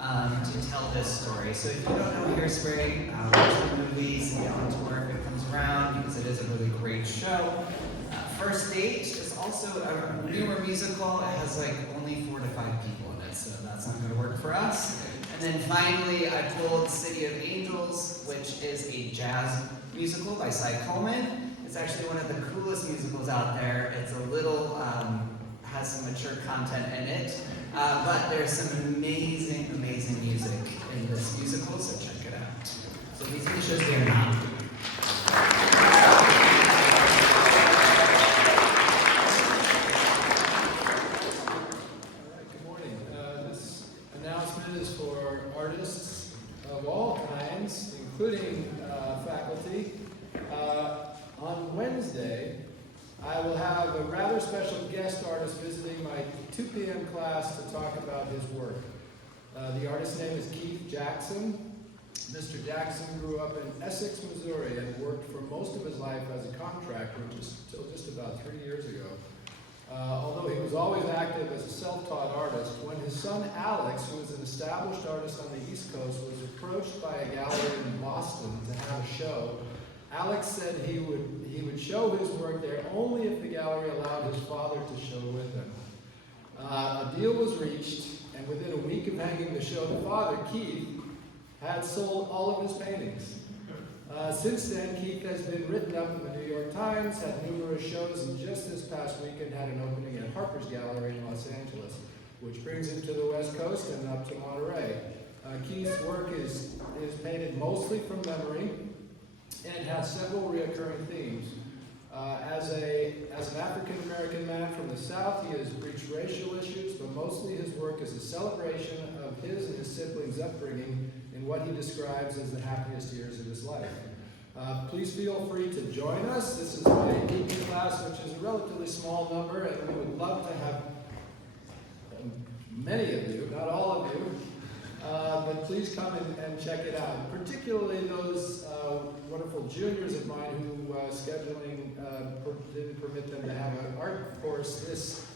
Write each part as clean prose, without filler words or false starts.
to tell this story. So if you don't know Hairspray, watch the movies and get on tour if it comes around, because it is a really great show. First Date is also a newer musical. It has like only 4 to 5 people in it, so that's not going to work for us. And then finally, I pulled City of Angels, which is a jazz musical by Cy Coleman. It's actually one of the coolest musicals out there. It's a little, has some mature content in it, but there's some amazing, amazing music in this musical, so check it out. So these are the shows there now. Good morning. This announcement is for artists of all kinds, including faculty. On Wednesday, I will have a rather special guest artist visiting my 2 p.m. class to talk about his work. The artist's name is Keith Jackson. Mr. Jackson grew up in Essex, Missouri, and worked for most of his life as a contractor until just about 3 years ago. Although he was always active as a self-taught artist, when his son Alex, who is an established artist on the East Coast, was approached by a gallery in Boston to have a show, Alex said he would show his work there only if the gallery allowed his father to show with him. A deal was reached, and within a week of hanging the show, the father, Keith, had sold all of his paintings. Since then, Keith has been written up in the New York Times, had numerous shows, and just this past weekend had an opening at Harper's Gallery in Los Angeles, which brings him to the West Coast and up to Monterey. Keith's work is painted mostly from memory and has several recurring themes. As an African-American man from the South, he has preached racial issues, but mostly his work is a celebration of his and his siblings' upbringing in what he describes as the happiest years of his life. Please feel free to join us. This is my evening class, which is a relatively small number, and we would love to have many of you, not all of you, but please come and check it out. Particularly those wonderful juniors of mine who scheduling didn't permit them to have an art course this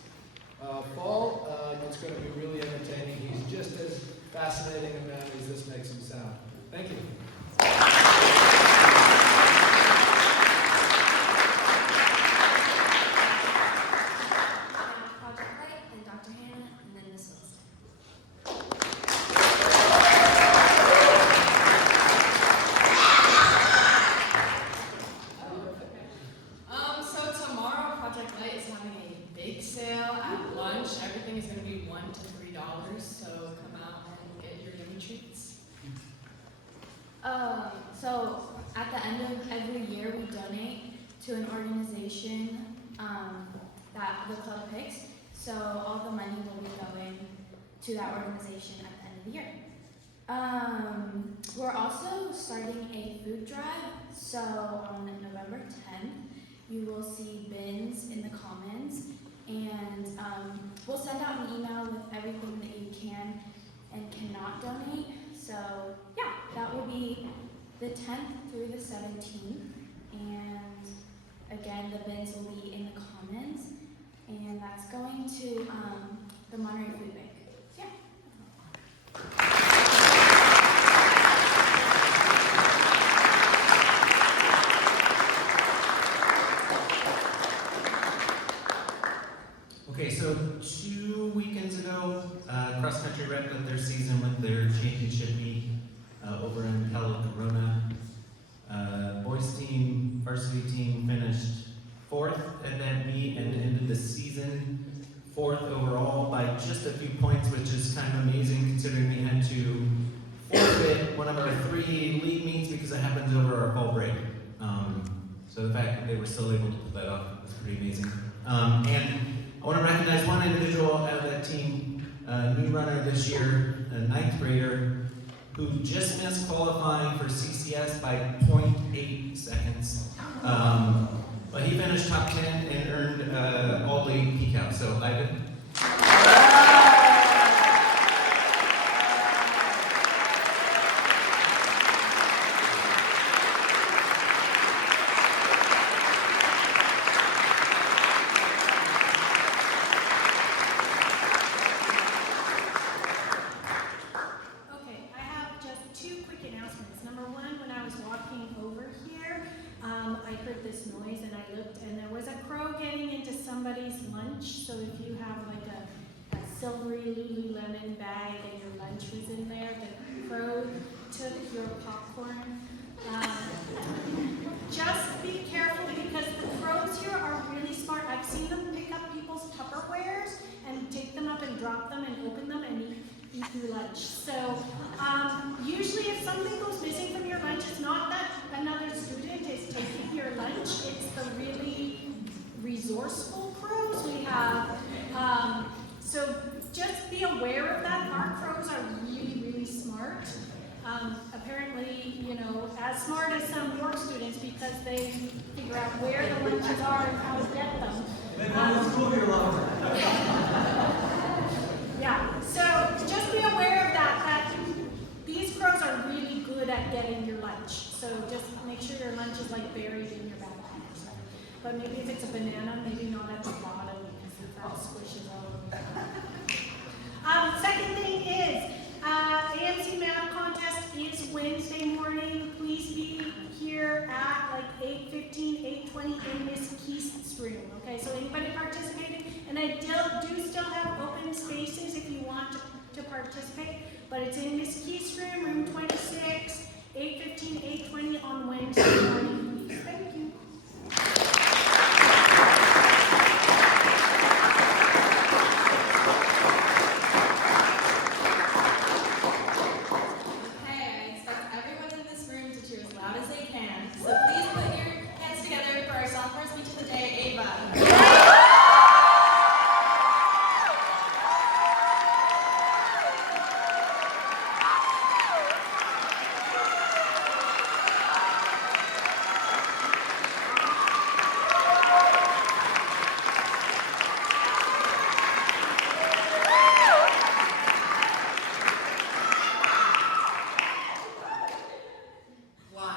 fall. It's going to be really entertaining. He's just as fascinating a man as this makes him sound. Thank you. So at the end of every year, we donate to an organization that the club picks. So all the money will be going to that organization at the end of the year. We're also starting a food drive. So on November 10th, you will see bins in the Commons, and we'll send out an email with everything that you can and cannot donate. So yeah, that will be the 10th through the 17th, and again, the bins will be in the Commons, and that's going to the Monterey Food Bank. Yeah. Okay, so 2 weekends ago, Cross Country wrapped up their season with their championship meet over in Cali Corona. Boys team, varsity team finished 4th at that meet and ended the season 4th overall by just a few points, which is kind of amazing considering we had to forfeit one of our 3 league meets because it happens over our fall break. So the fact that they were still able to pull that off was pretty amazing. And I want to recognize one individual out of that team, a new runner this year, a 9th grader, who just missed qualifying for CCS by 0.8 seconds. But he finished top 10 and earned all league peak out. So Ivan. I heard this noise and I looked and there was a crow getting into somebody's lunch. So if you have like a silvery Lululemon bag and your lunch was in there, the crow took your popcorn. Just be careful because the crows here are really smart. I've seen them pick up people's Tupperwares and take them up and drop them and open them and eat your lunch. So usually if something goes missing from your lunch, it's not that another student is taking your lunch. It's the really resourceful crows we have. So just be aware of that. Our crows are really, really smart. Apparently, you know, as smart as some York students because they figure out where the lunches are and how to get them. Yeah, so just be aware of that these crows are really good at getting your lunch. So just make sure your lunch is like buried in your backpack or something. But maybe if it's a banana, maybe not at the bottom because that squishes all over. Second thing is, AMC math contest is Wednesday morning. Please be here at like 8:15, 8:20 in Miss Keith's room. Okay, so anybody participating, and I do still have open spaces if you want to participate, but it's in Miss Keith's room, room 26, 8:15, 8:20 on Wednesday morning. Please, thank you. Sophomore Speech of the day, Ava. Why?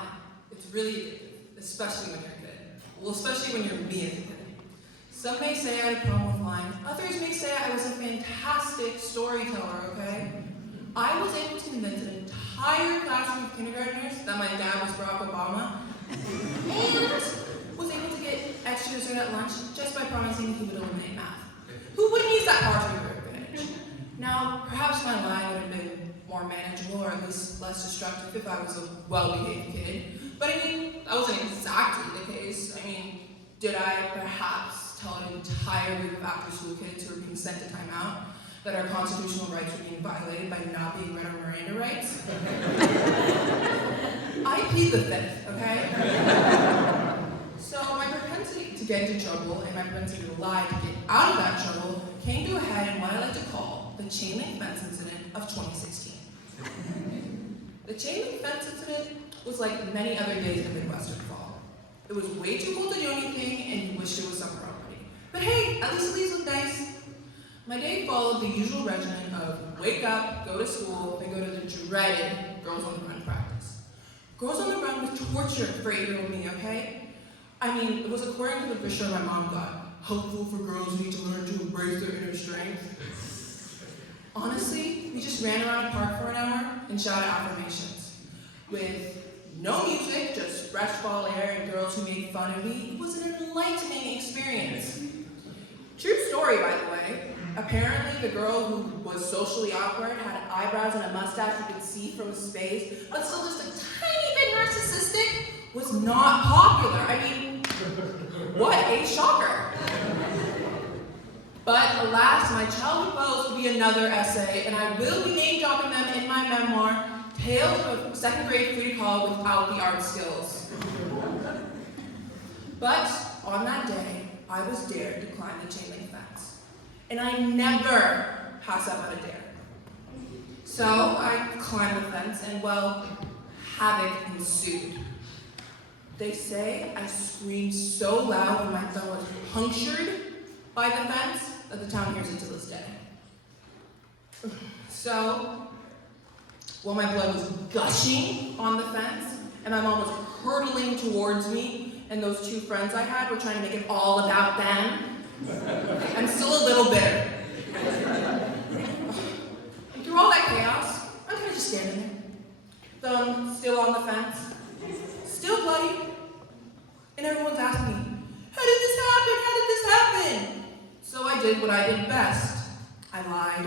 It's really addictive, especially when you're a kid. Well, especially when you're me as a kid. Some may say I had a problem with lying. Others may say I was a fantastic storyteller, okay? I was able to convince an entire classroom of kindergartners that my dad was Barack Obama, and was able to get extra dessert at lunch just by promising he would eliminate math. Who wouldn't use that power to their advantage? Now, perhaps my lying would have been more manageable or at least less destructive if I was a well-behaved kid. But I mean, that wasn't exactly the case. I mean, did I perhaps tell an entire group of after-school kids who were consent to time out that our constitutional rights were being violated by not being read our Miranda rights? I plead the fifth, okay? So my propensity to get into trouble and my propensity to lie to get out of that trouble came to a head in what I like to call the chain link fence incident of 2016. The chain link fence incident was like many other days in Midwestern fall. It was way too cold to do anything, and you wished it was summer already. But hey, at least the leaves look nice. My day followed the usual regimen of wake up, go to school, then go to the dreaded Girls on the Run practice. Girls on the Run was torture for 8-year-old me, okay? I mean, it was according to the brochure my mom got, helpful for girls who need to learn to embrace their inner strength. Honestly, we just ran around a park for an hour and shouted affirmations. With no music, just fresh fall air and girls who made fun of me, it was an enlightening experience. True story, by the way. Apparently, the girl who was socially awkward had eyebrows and a mustache you could see from space, but still just a tiny bit narcissistic, was not popular. I mean, what a shocker. But alas, my childhood woes will be another essay, and I will be name-dropping them in my memoir, Tales of Second Grade Free Call Without the Art Skills. But on that day, I was dared to climb the chain link fence. And I never pass up on a dare. So I climbed the fence and, well, havoc ensued. They say I screamed so loud when my thumb was punctured by the fence that the town hears it to this day. So, while my blood was gushing on the fence, and my mom was hurtling towards me, and those two friends I had were trying to make it all about them, I'm still a little bitter. And through all that chaos, I'm kind of just standing there, thumb still on the fence, still bloody, And everyone's asking me, how did this happen? How did this happen? So I did what I did best. I lied.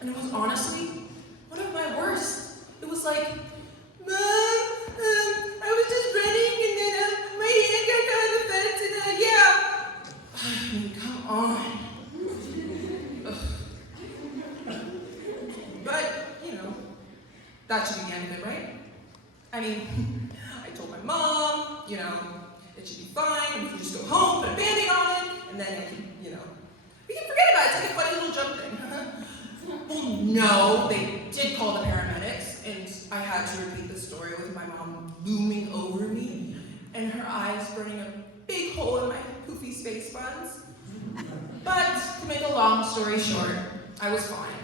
And it was honestly one of my worst. It was like, Mom, I was just running and then my hand got caught in the fence and yeah. I mean, come on. Ugh. But, you know, that should be the end of it, right? I mean, I told my mom, you know, it should be fine, we can just go home, put a Band-Aid on it, and then I can, you know, we can forget about it. It's like a funny little joke thing. Well, no, they did call the paramedics, and I had to repeat the story with my mom looming over me, and her eyes burning a big hole in my poofy space buns. But, to make a long story short, I was fine.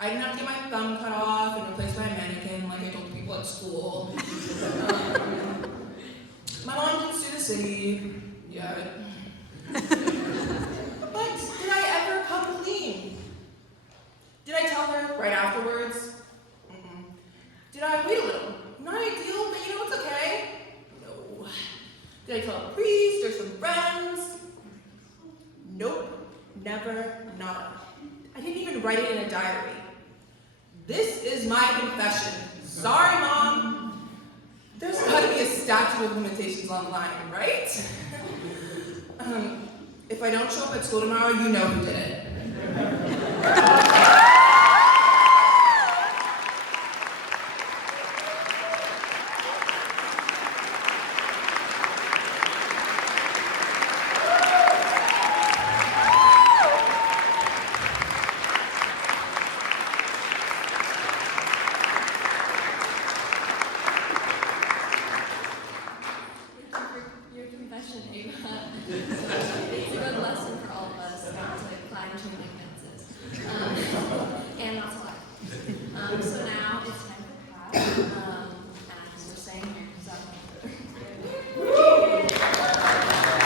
I didn't have to get my thumb cut off and replaced by a mannequin like I told people at school. My mom didn't sue the city yet. But did I ever come clean? Did I tell her right afterwards? Mm-mm. Did I wait a little? Not ideal, but you know, it's okay. No. Did I tell a priest or some friends? Nope. Never, nada. I didn't even write it in a diary. This is my confession. Sorry, Mom. There's gotta be a statute of limitations online, right? If I don't show up at school tomorrow, you know who did it.